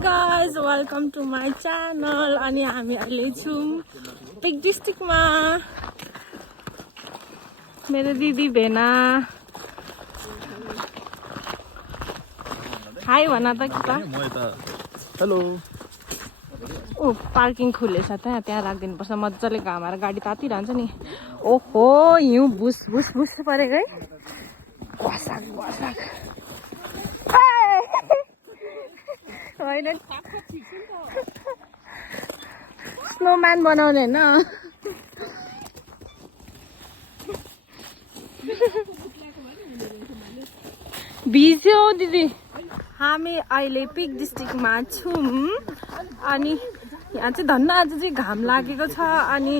guys, welcome to my channel. अनि हामी अहिले छौं पिक डिस्ट्रिक्टमा मेरो दिदी भेना हाई भन त कि हेलो ओ पार्किङ खुलेछ त्यहाँ राखिदिनु पर्छ मज्जाले घाम आएर गाडी तातिरहन्छ नि ओहो हिउँ बुस बुस बुस परेको है बसाक बसाक होइन स्नोम्यान बनाउने होइन भिज्यो दिदी हामी अहिले पिक डिस्ट्रिक्टमा छौँ अनि यहाँ चाहिँ धन्न आज चाहिँ घाम लागेको छ अनि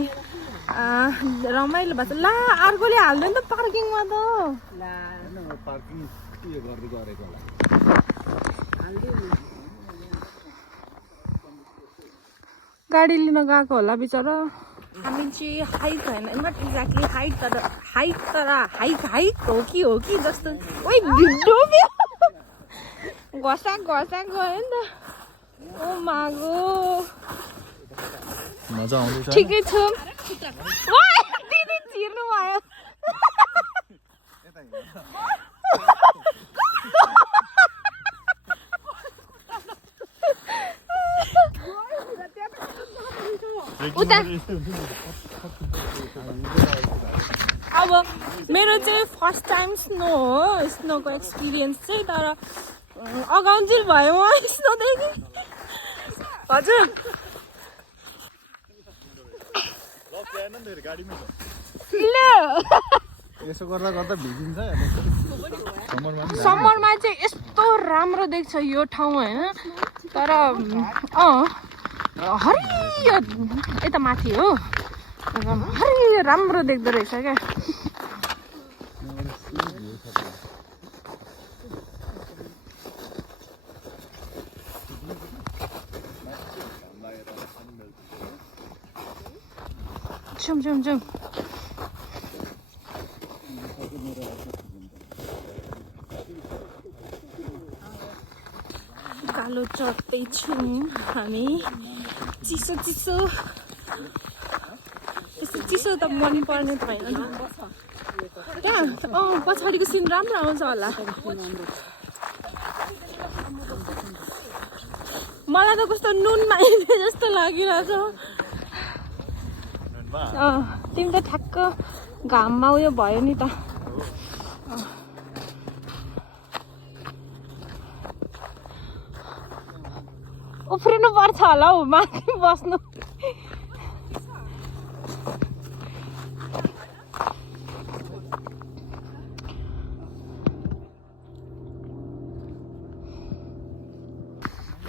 रमाइलो भएको छ ला अर्कोले हाल्दैन नि त पार्किङमा त गाडी लिन गएको होला बिचरा हामी चाहिँ हाइट होइन नट एक्ज्याक्टली हाइट तर हाइट हो कि जस्तो ओइ डुब्यो घसा गयो नि त ओ मागो मजा आउँदैछ ठिकै छु दिदी चिर्नु भयो उता अब मेरो चाहिँ फर्स्ट टाइम स्नो हो स्नोको एक्सपिरियन्स चाहिँ तर अगाउन्जेल भयो म स्नोदेखि हजुर यसो गर्दा गर्दा भिजिन्छ समरमा चाहिँ यस्तो राम्रो देख्छ यो ठाउँ होइन तर हरियो यता माथि हो हरियो राम्रो देख्दो रहेछ क्या जाउँ कालो चढ्दैछौँ हामी चिसो त्यस्तो चिसो त मन पर्ने त होइन त्यहाँ पछाडिको सिन राम्रो आउँछ होला मलाई त कस्तो नुनमा आइदिए जस्तो लागिरहेछ तिमी त ठ्याक्क घाममा उयो भयो नि त उफ्रिनु पर्छ होला हौ माथि बस्नु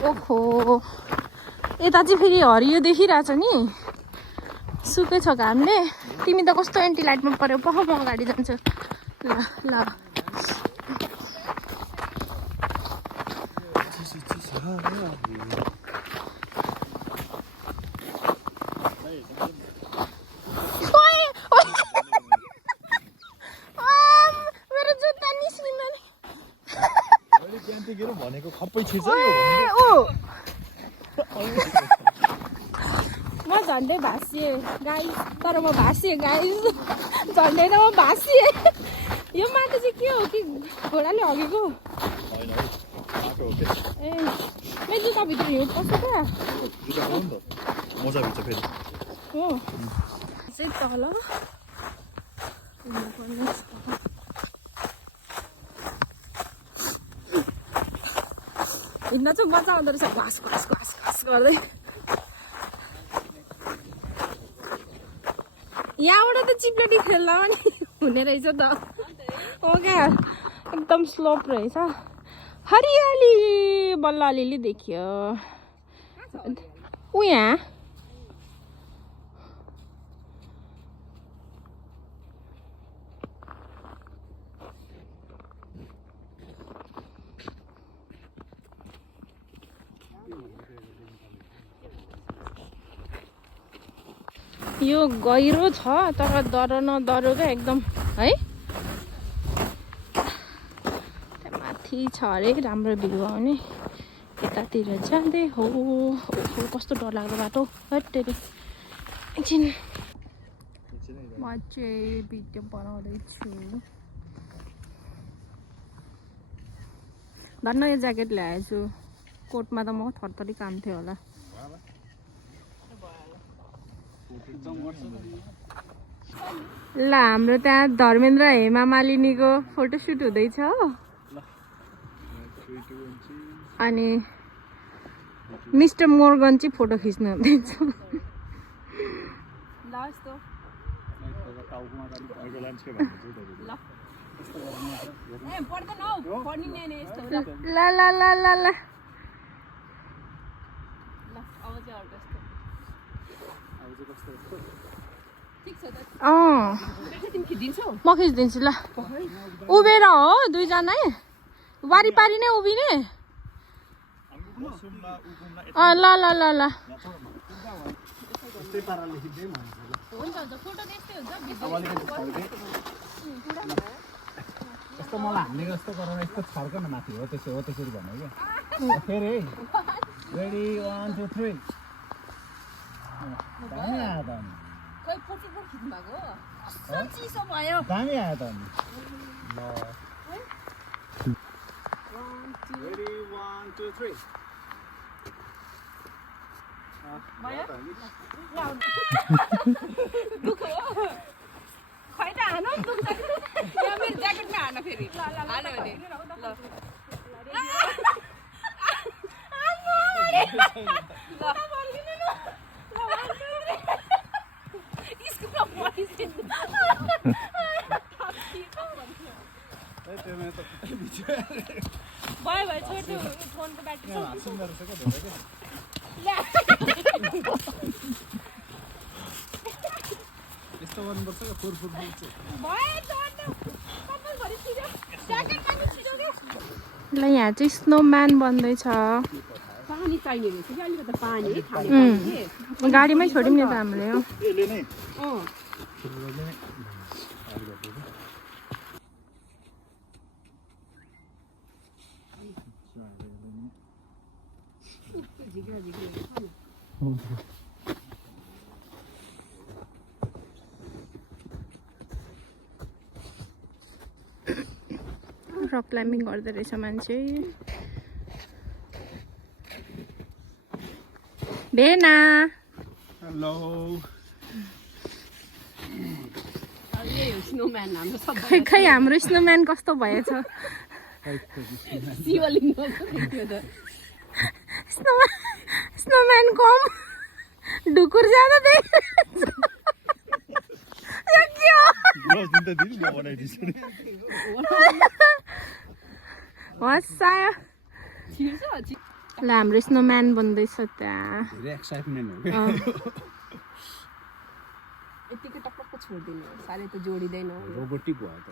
ओहो यता चाहिँ फेरि हरियो देखिरहेछ नि सुकै छ घामले तिमी त कस्तो एन्टी लाइटमा पर्यो पख म गाडी जान्छु ल मेरो जुत्ता निस्किँदैन भनेको खप्पै छिर्छ म झन्डै भाँसिएँ गाइस तर म भाँसिएँ गाइस झन्डै न म भाँसिएँ यो माटो चाहिँ के हो कि घोडाले हगेको ए मेरो जुत्ताभित्र हिउँ पस्छ क्या मजा हुन्छ फेरि हो चाहिँ तल हिँड्न चाहिँ मजा आउँदो रहेछ घाँस गर्दै यहाँबाट त चिप्लेटी खेल्दा पनि हुने रहेछ त हो क्या एकदम स्लोप रहेछ हरियाली बल्ल अलिअलि देखियो ऊ यहाँ यो गहिरो छ तर डर नडरो क्या एकदम है माथि छ अरे राम्रो भ्यू आउने यतातिर जाँदै हो। ओहो कस्तो डरलाग्दो बाटो हट्टेरी। एकछिन म चाहिँ भिडियो बनाउँदैछु। धन्न यो ज्याकेट ल्याएछु। कोटमा त म थरथरी काम थियो होला। ल हाम्रो त्यहाँ धर्मेन्द्र हेमा मालिनीको फोटोसुट हुँदैछ अनि मिस्टर मोर्गन चाहिँ फोटो खिच्नु हुँदैछ। ल ल ल ल ल म खिचिदिन्छु ल। उभिएर हो दुईजना वारिपारि नै उभिने। ल ल ल ल यस्तो मलाई हान्ने जस्तो गरेर यस्तो छर्क न माथि हो त्यसो हो त्यसरी भन्यो क्या फेरि रेडी 1 2 3 दामी आयो त अनि खै फोटो खिच्नु भएको कस्तो चिसो भयो। दामी आयो त अनि ल रेडी 1 2 3 भयो दुःख हो खै त हानु दुख्छ यहाँ मेरो ज्याकेटमा हान फेरि हान भने ल भयो भयो छोड्छु फोनको ब्याट्री यस्तो गर्नुपर्छ क्या फोर फुट ल यहाँ चाहिँ स्नोम्यान बन्दैछ। पानी चाहिने रहेछ कि अलिकति पानी खाने गाडीमै छोड्यौँ नि त हामीले। रक क्लाइम्बिङ गर्दो रहेछ मान्छे। भेना हेलो स्नोम्यान हाम्रो सब खै हाम्रो स्नोम्यान कस्तो भएछ। शिवलिङ्ग स्नोम्यान कम ढुकुर ज्यादा हँसायो। ल हाम्रो स्नोम्यान बन्दैछ त्यहाँ। यतिकै टक्क छोडिदिनु साह्रै त जोडिँदैन। रोबोटिक भयो त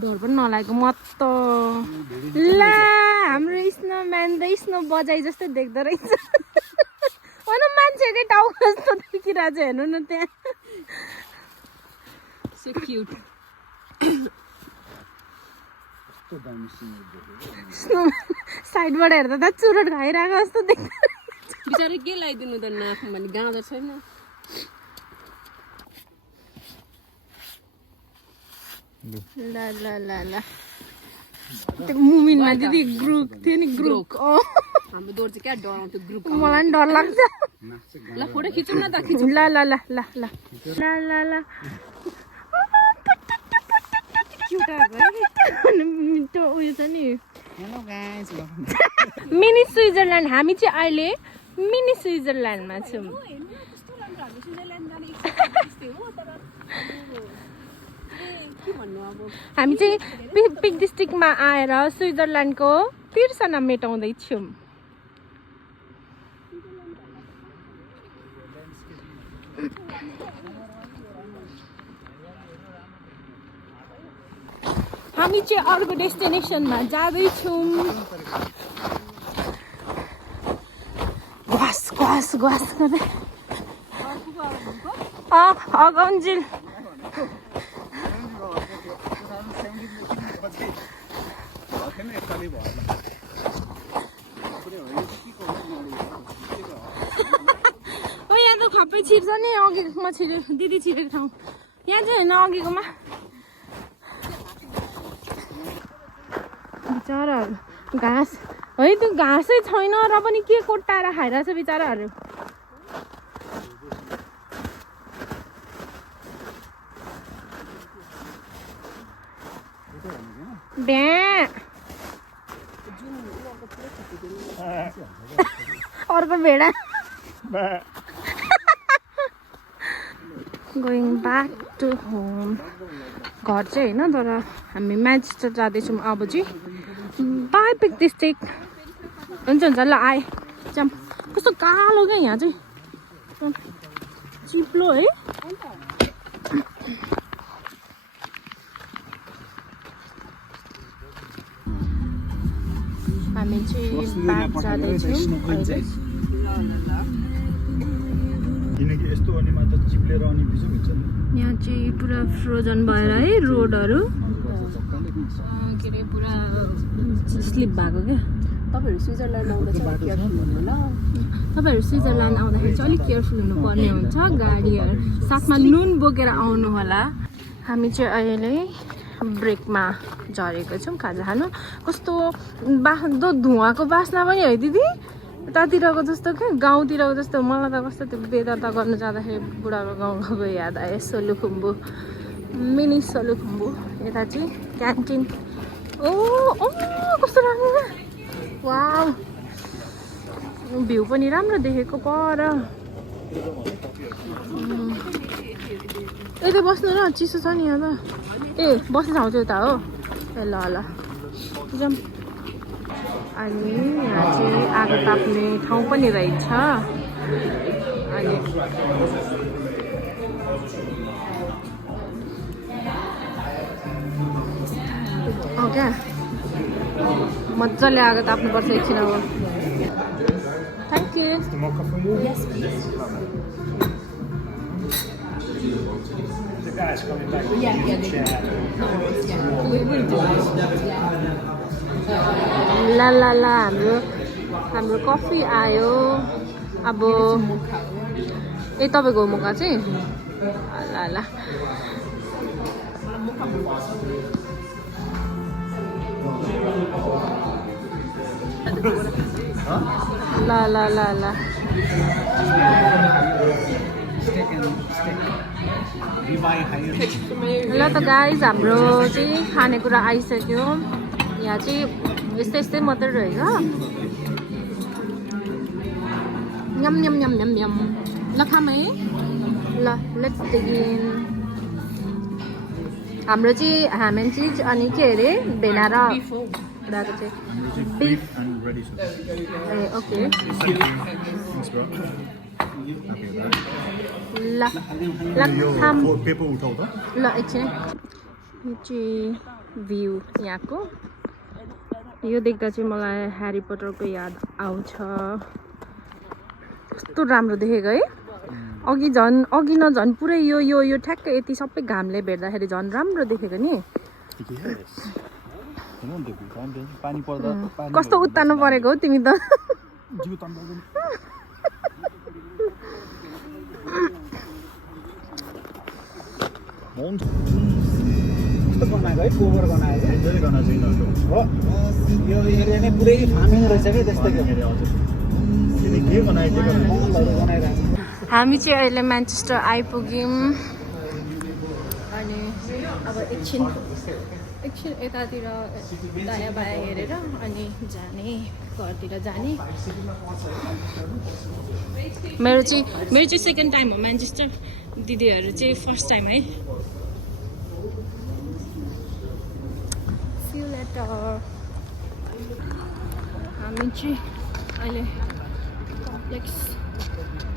डर पनि नलागेको म त। ल हाम्रो स्नोम्यान त स्नो बजाइ जस्तै देख्दो रहेछ। होइन मान्छेकै टाउको जस्तो देखिरहेको छ हेर्नु न त्यहाँ। सो क्युट साइडबाट हेर्दा त चुरोट खाइरहेको जस्तो देख्छ। बिचारै के लगाइदिनु त नाकमा भने गाँदो छैन। ल ल ल ल त्यो मुमिनमा दिदी ग्रुप थियो नि ग्रुप। हाम्रो डोर चाहिँ क्या डराउँथ्यो ग्रुप। मलाई पनि डर लाग्छ। ल फोटो खिचौँ न त ल ल ल ल ल ल ल ल मिठो उयो छ नि मिनी स्विजरल्यान्ड। हामी चाहिँ अहिले मिनी स्विजरल्यान्डमा छौँ। हामी चाहिँ पिक डिस्ट्रिक्टमा आएर स्विजरल्यान्डको तिर्सना मेटाउँदैछौँ। हामी चाहिँ अर्को डेस्टिनेसनमा जाँदैछौँ। घाँस घाँस घाँस गर्दै छैन यसपालि भयो ओ यहाँ त खप्पै छिर्छ नि अघिमा छिरे दिदी छिरेको ठाउँ यहाँ चाहिँ होइन अघिकोमा बिचराहरू घाँस है त्यो घाँसै छैन र पनि के कोट्टाएर खाइरहेछ बिचराहरू ब्या अर्को भेडा गोइङ ब्याक टु होम घर चाहिँ होइन तर हामी म्यान्चेस्टर जाँदैछौँ अब चाहिँ बाई पिक डिस्ट्रिक्ट हुन्छ हुन्छ ल आएँ जाम कस्तो कालो क्या यहाँ चाहिँ चिप्लो है हामी चाहिँ ब्याक जाँदैछौँ किनकि यस्तो अनि मात्र चिप्लेर अनि बिजो हुन्छ नि यहाँ चाहिँ पुरा फ्रोजन भएर है रोडहरू के अरे पुरा स्लिप भएको क्या तपाईँहरू स्विजरल्यान्ड आउँदा चाहिँ केयरफुल हुनु ल तपाईँहरू स्विजरल्यान्ड आउँदाखेरि चाहिँ अलिक केयरफुल हुनुपर्ने हुन्छ गाडीहरू साथमा नुन बोकेर आउनु होला हामी चाहिँ अहिले ब्रेकमा झरेको छौँ खाजा खानु कस्तो धुवाको बास्ना पनि है दिदी उतातिरको जस्तो क्या गाउँतिरको जस्तो मलाई त कस्तो त्यो बेदर्ता गर्नु जाँदाखेरि बुढाको गाउँ गएको याद आयो सोलुखुम्बु मिनी सोलुखुम्बु यता चाहिँ क्यान्टिन ओ कस्तो राम्रो वाउ भ्यू पनि राम्रो देखेको पर यता बस्नु र चिसो छ नि यहाँ त ए बस्ने ठाउँ चाहिँ उता हो ए ल ल जाउँ अनि यहाँ चाहिँ आगो ताप्ने ठाउँ पनि रहेछ अनि क्या मजाले आगो ताप्नुपर्छ एकछिन अब थ्याङ्क यू ला ला ला हाम्रो कफी आयो अब ए तपाईँको मौका चाहिँ ल ल ल ल ल ल ल त गाइज हाम्रो चाहिँ खानेकुरा आइसक्यो यहाँ चाहिँ यस्तै यस्तै मात्रै रहेछ यम यम यम यम यम ल खाम है ल लेट्स बिगिन हाम्रो चाहिँ हामी चिज अनि के अरे भेना र कुराको चाहिँ बिफ ए ओके ल ल खाम ल एकछिन यो चाहिँ भ्यू यहाँको यो देख्दा चाहिँ मलाई ह्यारी पोटरको याद आउँछ कस्तो राम्रो देखेको है अघि न झन् पुरै यो ठ्याक्कै यति सबै घामले भेट्दाखेरि झन् राम्रो देखेको नि कस्तो उत्तानो परेको हो तिमी त बनाएको है गोबर बनाएको हो यो एरिया नै पुरै फार्मिङ रहेछ क्या त्यस्तै हामी चाहिँ अहिले म्यान्चेस्टर आइपुग्यौँ अनि अब एकछिन यतातिर दायाँ बायाँ हेरेर अनि जाने घरतिर जाने मेरो चाहिँ सेकेन्ड टाइम हो म्यान्चेस्टर दिदीहरू चाहिँ फर्स्ट टाइम है हामी चाहिँ अहिले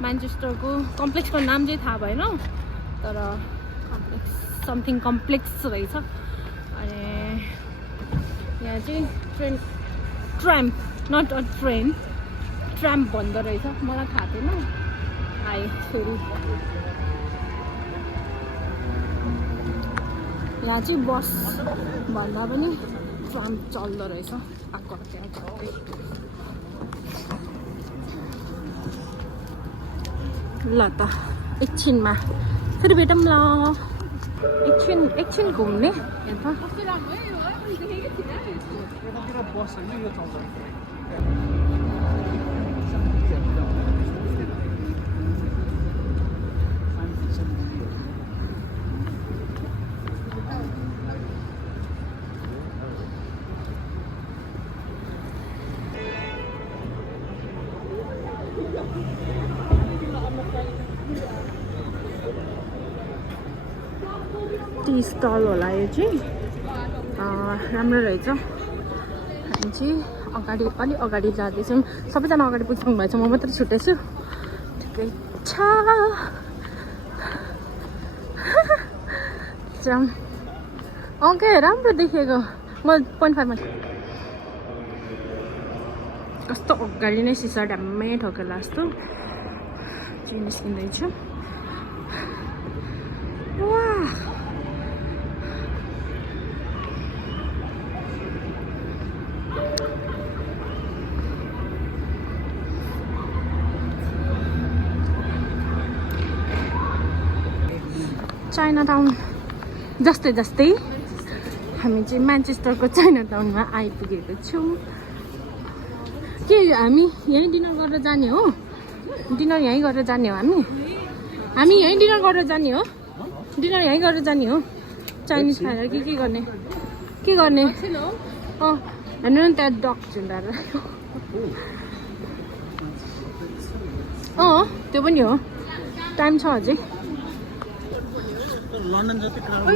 म्यान्चेस्टरको कम्प्लेक्सको नाम चाहिँ थाहा भएन तर समथिङ कम्प्लेक्स रहेछ अनि यहाँ चाहिँ ट्राम्प नट अ ट्राम्प भन्दो रहेछ मलाई थाहा थिएन आयो फेरि यहाँ चाहिँ बस भन्दा पनि ट्राम चल्दो रहेछ आएको त्यहाँ ल त एकछिनमा फेरि भेटौँ ल एकछिन घुम्ने यता कस्तो राम्रो है यो मैले देखेको थिइनँ यतातिर बस होइन यो चल्छ टी स्टल होला यो चाहिँ राम्रो रहेछ हामी चाहिँ अलि अगाडि जाँदैछौँ सबैजना अगाडि पुग्नु भएछ म मात्रै छुट्टैछु ठिकै छ ओके राम्रो देखेको म 0.5 मा कस्तो अगाडि नै सिसा ड्याम्मै ठोकेला जस्तो चाहिँ निस्किँदैछु वाह चाइना टाउन जस्तै हामी चाहिँ म्यान्चेस्टरको चाइना टाउनमा आइपुगेको छौँ के हामी यहीँ डिनर गरेर जाने हो डिनर यहीँ गरेर जाने हो हामी यहीँ डिनर गरेर जाने हो चाइनिज खाएर के गर्ने हेर्नु न त्यहाँ डक झुन्डाएर त्यो पनि हो टाइम छ अझै लन्डन जति क्राउडी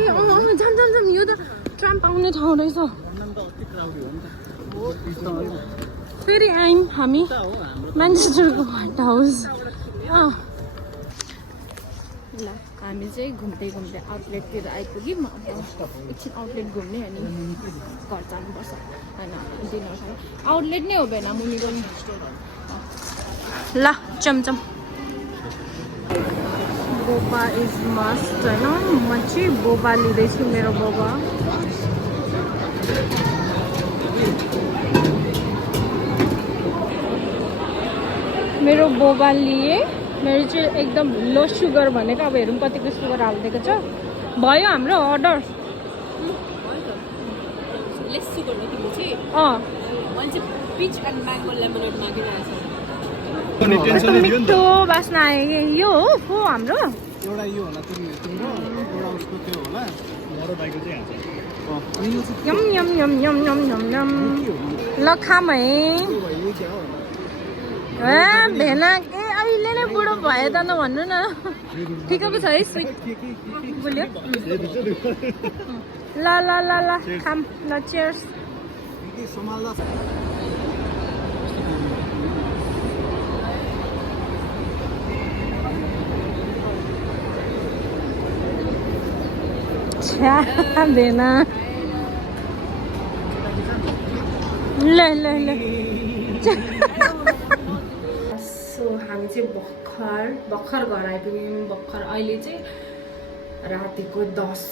जाम यो त ट्राम पाउने ठाउँ रहेछ लन्डन त अति क्राउडी हो नि त फेरि आयौँ हामी म्यान्चेस्टरको व्हाइट हाउस ल हामी चाहिँ घुम्दै आउटलेटतिर आइपुग्यौँ अब एकछिन आउटलेट घुम्ने अनि घर जानुपर्छ होइन डिनर खायो आउटलेट नै हो भएन मुनिको नि ल चमचम बोबा इज मस्ट होइन म चाहिँ बोबा लिँदैछु मेरो बोबा लिए मेरो चाहिँ एकदम लो सुगर भनेको अब हेरौँ कतिको सुगर हालिदिएको छ भयो हाम्रो अर्डर लेस सुगर हो तिम्रो चाहिँ मान्छे पिच एन्ड म्याङ्गो लेमोनेड मागिरहेछ मिठो बास्ना आयो कि यो हो हाम्रो एउटा यो होला तिम्रो एउटा उसको त्यो होला मेरो भाइको चाहिँ यम यम यम यम यम यम यम ल खाम है भेना के अहिले नै बुढो भयो त भन्नु न ठिकैको छ है स्विट बोल्यो ल ल ल ल खाम ल चियर्स भेना ल सो हामी चाहिँ भर्खर घर आइपुग्यौँ अहिले चाहिँ रातिको 10